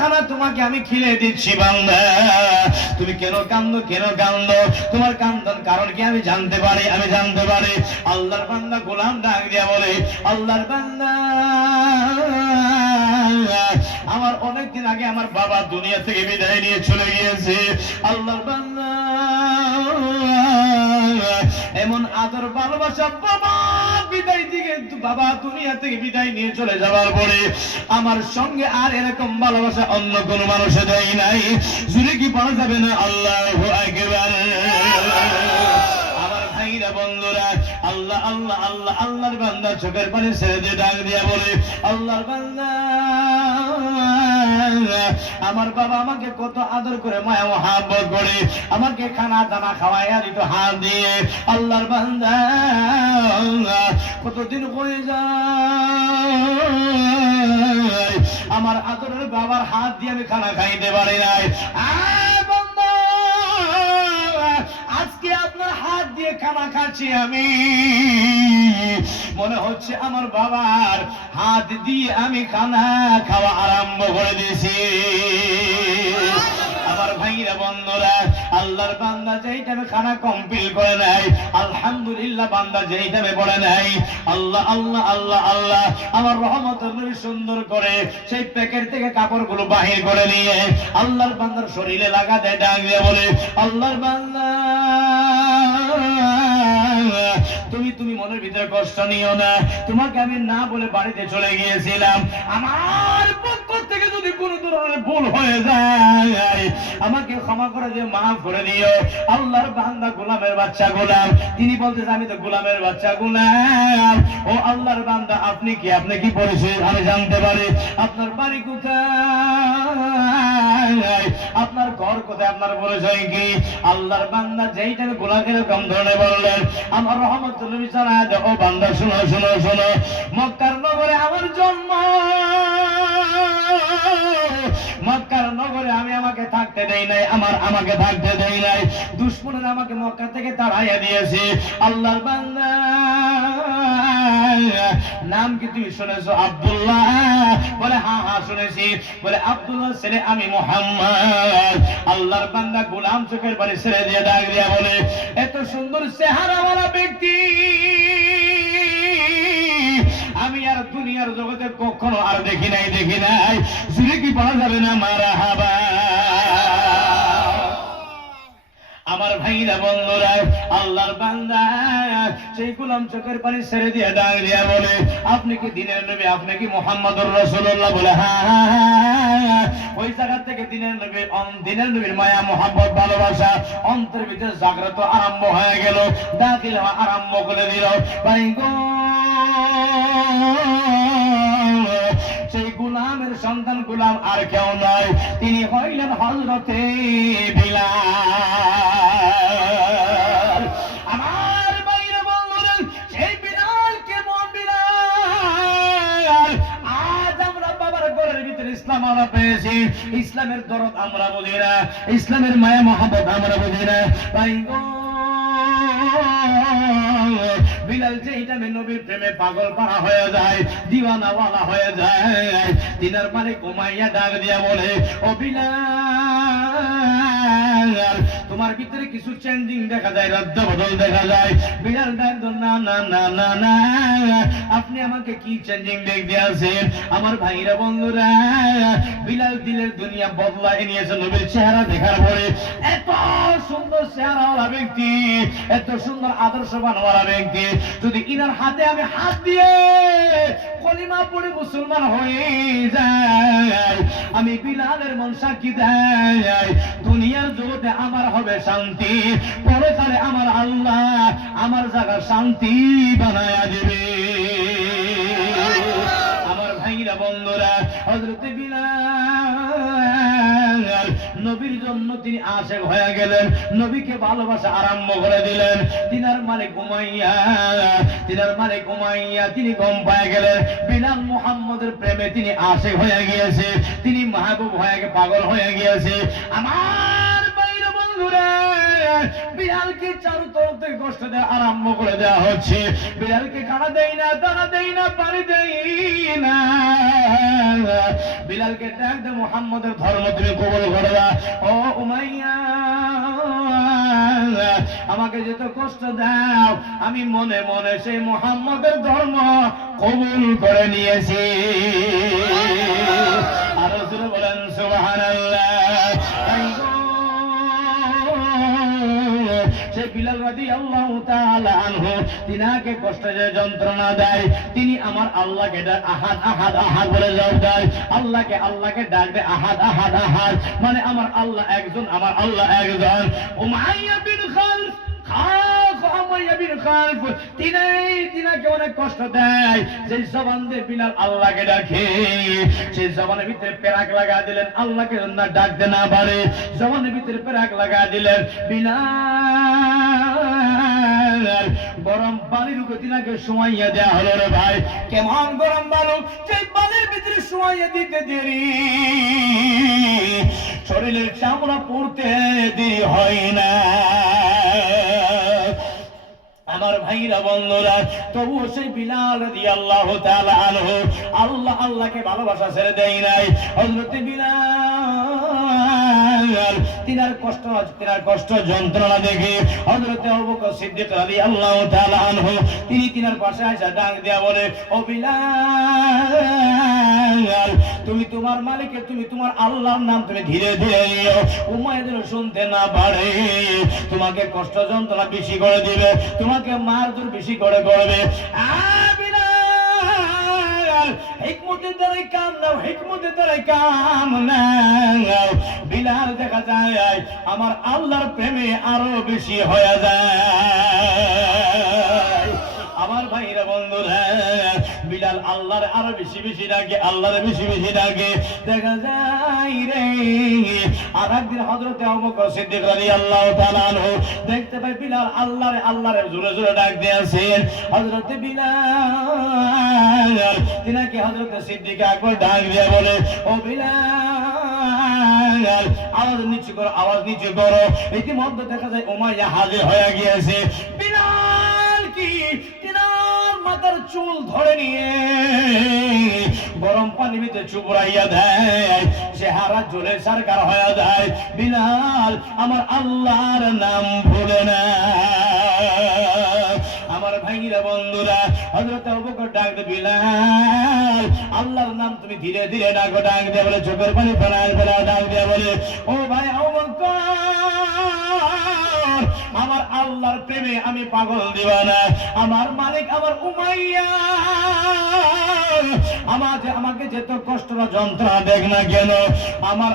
খানা তোমাকে আমি খিলে দিচ্ছি বান্দা। তুমি কেন কান্দো কেন কান্দো? তোমার কান্দন কারণ কি আমি জানতে পারি? আমি জানতে পারি। আল্লাহর বান্দা গোলাম ডাক দিয়া বলে, আল্লাহর বান্দা, আমার অনেকদিন আগে আমার বাবা দুনিয়া থেকে বিদায় নিয়ে চলে গিয়েছে। আল্লাহর বান্দা, এমন আদর, ভালোবাসা বাবা বিদায় দিকে বাবা দুনিয়া থেকে বিদায় নিয়ে চলে যাওয়ার পরে আমার সঙ্গে আর এরকম ভালোবাসা অন্য কোনো মানুষে দেয় নাই। জুড়ে কি পড়া যাবে না? আল্লাহ আমার ভাইরা, বন্ধুরা, আল্লাহ আল্লাহ আল্লাহ, আল্লাহর বান্দা চোখের পানি ছেড়ে দিয়ে ডাক দিয়া বলে, আল্লাহর বান্দা আমার বাবা আমাকে কত আদর করে মায়া মহাব্বত করে, আমাকে খানা দানা খাওয়াইয়া দিত হাত দিয়ে। আল্লাহর বান্দা, কতদিন হয়ে যায়? আমার আদরের বাবার হাত দিয়ে আমি খানা খাইতে পারি নাই। আজকে আপনার হাত দিয়ে খানা খাচ্ছি আমি। মনে হচ্ছে আমার বাবার হাত দিয়ে আমি খানা খাওয়া আরম্ভ করে দিয়েছি। আমার ভাইরা, বন্ধুরা, আল্লাহর বান্দা যেই টাইমে খানা কমপ্লিট করে নাই আলহামদুলিল্লাহ বান্দা যেই টাইমে পড়ে নাই আল্লাহ আল্লাহ আল্লাহ আল্লাহ, আমার রহমতের নবী সুন্দর করে সেই প্যাকেট থেকে কাপড়গুলো বাহির করে নিয়ে আল্লাহর বান্দার শরীরে লাগা দেয়, ডাক দিয়ে বলে, আল্লাহর বান্দা তুমি তুমি মনের ভিতরে কষ্ট নিও না। তোমাকে আমি না বলে বাড়িতে চলে গিয়েছিলাম। আমার পক্ষ থেকে যদি কোনো ধরনের ভুল হয়ে যায়, আমাকে ক্ষমা করে দিও মাফ করে দিও। আল্লাহর বান্দা গোলামের বাচ্চা গোলাম। তিনি বলতেছে, আমি তো গোলামের বাচ্চা গোলাম। ও আল্লাহর বান্দা, আপনি কি আপনি কি পরিচয় আমি জানতে পারি? আপনার বাড়ি কোথায়? আপনার ঘর কোথায়, আপনার পরিচয় কি? আল্লাহর বান্দা যেইটা গোলাকে এরকম ধরনের বললেন, আমার রহমতুল্লাহ জানায় দেব বান্দা, শুনো শুনো শুনো। মক্কার নগরে আমার জন্ম। মক্কার নগরে আমি আমাকে থাকতে দেই নাই, আমার আমাকে থাকতে দেই নাই। দুশ্মনের আমাকে মক্কা থেকে তাড়াইয়া দিয়েছে। আল্লাহর বান্দা নাম কি তুমি শুনেছো আব্দুল্লাহ বলে শুনেছি বলে আব্দুল্লাহ ছেলে, আমি মোহাম্মদ। আল্লাহর বান্দা গোলাম চোখের বাড়ি ছেড়ে দিয়ে ডাক দিয়া বলে, এত সুন্দর চেহারাওয়ালা ব্যক্তি। আমি আর দুনিয়ার জগতে কখনো আর দেখি নাই দেখি নাই। জুড়ে কি পাওয়া যাবে না মারা হাবা আমার ভাইরা বন্ধুরা আল্লাহর বান্দা সেই গোলাম চোখের পানি ছেড়ে দিয়ে দিয়া বলে আপনি কি দিনের নবী? আপনি কি মোহাম্মদুর রাসূলুল্লাহ? বলে হ্যাঁ হ্যাঁ, হ্যাঁ। ওই জায়গা থেকে দিনের নবীর দিনের নবীর মায়া মোহাম্মদ ভালোবাসা অন্তর ভিতরে জাগ্রত আরম্ভ হয়ে গেল। দাখিল আরম্ভ করে দিল। ভাই গো! গুলামের সন্তান গুলাম আর কেউ নয়। তিনি হইলেন হজরতে পেয়েছি। ইসলামের দরদ আমরা বুঝি না। ইসলামের মায়া মহাবত আমরা বুঝি না। গো বিলাল যেই টাইমে নবীর প্রেমে পাগল পাড়া হয়ে যায়, দিওয়ানাওয়ালা হয়ে যায়। দিনার মালিক উমাইয়া ডাক দিয়া বলে, ও বিলাল! তোমার ভিতরে কিছু চেঞ্জিং দেখা যায় রদ্দ বদল দেখা যায়। বিলাল ডাক না না না না না। আপনি আমাকে কি চেঞ্জিং দেখ দিয়েছেন আমার ভাইরা বন্ধুরা বিলাল দিলের দুনিয়া বদলায় নিয়েছে নবীর চেহারা দেখার পরে। এত সুন্দর চেহারাওয়ালা ব্যক্তি, এত সুন্দর আদর্শবানওয়ালা ব্যক্তি। যদি ইনার হাতে আমি হাত দিয়ে কলিমা পড়ে মুসলমান হয়ে যায় আমি বিলালের মন সাক্ষী দেয়। দুনিয়ার জগতে আমার হবে শান্তি, পরে পরকালে আমার আল্লাহ আমার জায়গা শান্তি বানায় দেবে। আমার ভাইরা বন্ধুরা হজরত বিলাল নবীর জন্য তিনি আশেক হয়ে গেলেন। নবীকে ভালোবাসা আরম্ভ করে দিলেন। তিনার মালে ঘুমাইয়া তিনার মালে ঘুমাইয়া তিনি গম পায় গেলেন। বিলাল মুহাম্মদের প্রেমে তিনি আশেক হয়ে গিয়েছে। তিনি মাহবুব হয়ে পাগল হয়ে গিয়েছে। আমার বাইরে বিড়ালকে চারু তরফ থেকে কষ্ট দেওয়া আরম্ভ করে দেওয়া হচ্ছে। বিড়ালকে খানা দেই না, দানা দেই না, পানি দেই না। বিলালকে ডাক দে, মোহাম্মদের ধর্ম তুমি কবুল করে দাও ও উমাইয়া, আমাকে যত কষ্ট দাও, আমি মনে মনে সেই মোহাম্মদের ধর্ম কবুল করে নিয়েছি। বিলাল রাদি আল্লাহ আনহু, তিনাকে কষ্ট যে যন্ত্রণা দেয়, তিনি আমার আল্লাহকে আহাদ আহাদ আহাদ বলে জব দেয়। আল্লাহকে আল্লাহকে ডাক দেয় আহাদ আহাদ আহাদ। মানে আমার আল্লাহ একজন, আমার আল্লাহ একজন। উমাইয়া বিন খালফ বিন অনেক কষ্ট দেয়। সেই জবান দিয়ে বিলাল আল্লাহকে ডাকে, সেই জবানের ভিতরে পেরাক লাগা দিলেন, আল্লাহকে ডাকতে না পারে। জবানের ভিতরে পেরাক লাগা দিলেন, বিলাল গরম পানির তিনাকে শুয়াইয়া দেয়া হলো রে ভাই। কেমন গরম বালু, সেই পানির ভিতরে শুয়াইয়া দিতে দেরি। শরীরের চামড়া পড়তে দেরি হয় না। আমার ভাইরা, বন্ধুরা, তবুও সেই বিলাল দিয়ে আল্লাহ আল্লাহ আল্লাহকে ভালোবাসা ছেড়ে দেয় নাই। হজরত বিলাল তিনার কষ্ট তিনার কষ্ট যন্ত্রণা দেখে হজরত আবু বকর সিদ্দিক রাদিয়াল্লাহু তাআলা আনহু, তিনি তিনার পাশে এসে ডাক দেয়া বলে, ও তুমি তোমার মালিকের তুমি তোমার আল্লাহর নাম তুমি ধীরে ধীরে নিও। উমায় যেন শুনতে না পারে। তোমাকে কষ্ট যন্ত্রণা বেশি করে দিবে, তোমাকে মারধর বেশি করে করবে। হিকমতের দ্বারাই কাম নাও, হিকমতের দ্বারাই কাম দেখা যায় আমার আল্লাহর প্রেমে আরও বেশি হয়ে যায়। আমার ভাইরা বন্ধুরা, বিলাল আল্লাহর আরও বেশি বেশি ডাকে, আল্লাহর বেশি বেশি ডাকে। দেখা যায় রে আর একদিন হজরতে অবকর সিদ্দিক তাআলা আনহু দেখতে পাই বিলাল আল্লাহর আল্লাহর জোরে জোরে ডাক দিয়েছেন হযরতে বিলাল, তিনাকে হযরতে সিদ্দিক আকবর ডাক দিয়ে বলে, ও বিলাল আওয়াজ নিচু করো, আওয়াজ নিচু করো। ইতিমধ্যে দেখা যায় উমাইয়া হাজির হয়ে গিয়েছে। বিলাল কি? তিনার মাথার চুল ধরে নিয়ে গরম পানি ভিতরে চুপড়াইয়া দেয়। চেহারা জ্বলে সরকার হয়ে যায়। বিলাল, আমার আল্লাহর নাম ভুলে না। আমার ভাইরা বন্ধুরা, হযরত আবুবকর ডাক দে বিলাল, আল্লাহর নাম তুমি ধীরে ধীরে ডাকো। ডাক দে বলে, চোখের পানি ফেলায় ফেলা আল্লাহর আমি পাগল দিবানা। আমার মালিক আমার উমাইয়া। আমার আমাকে যেত কষ্ট বা যন্ত্রণা দেখ না কেন, আমার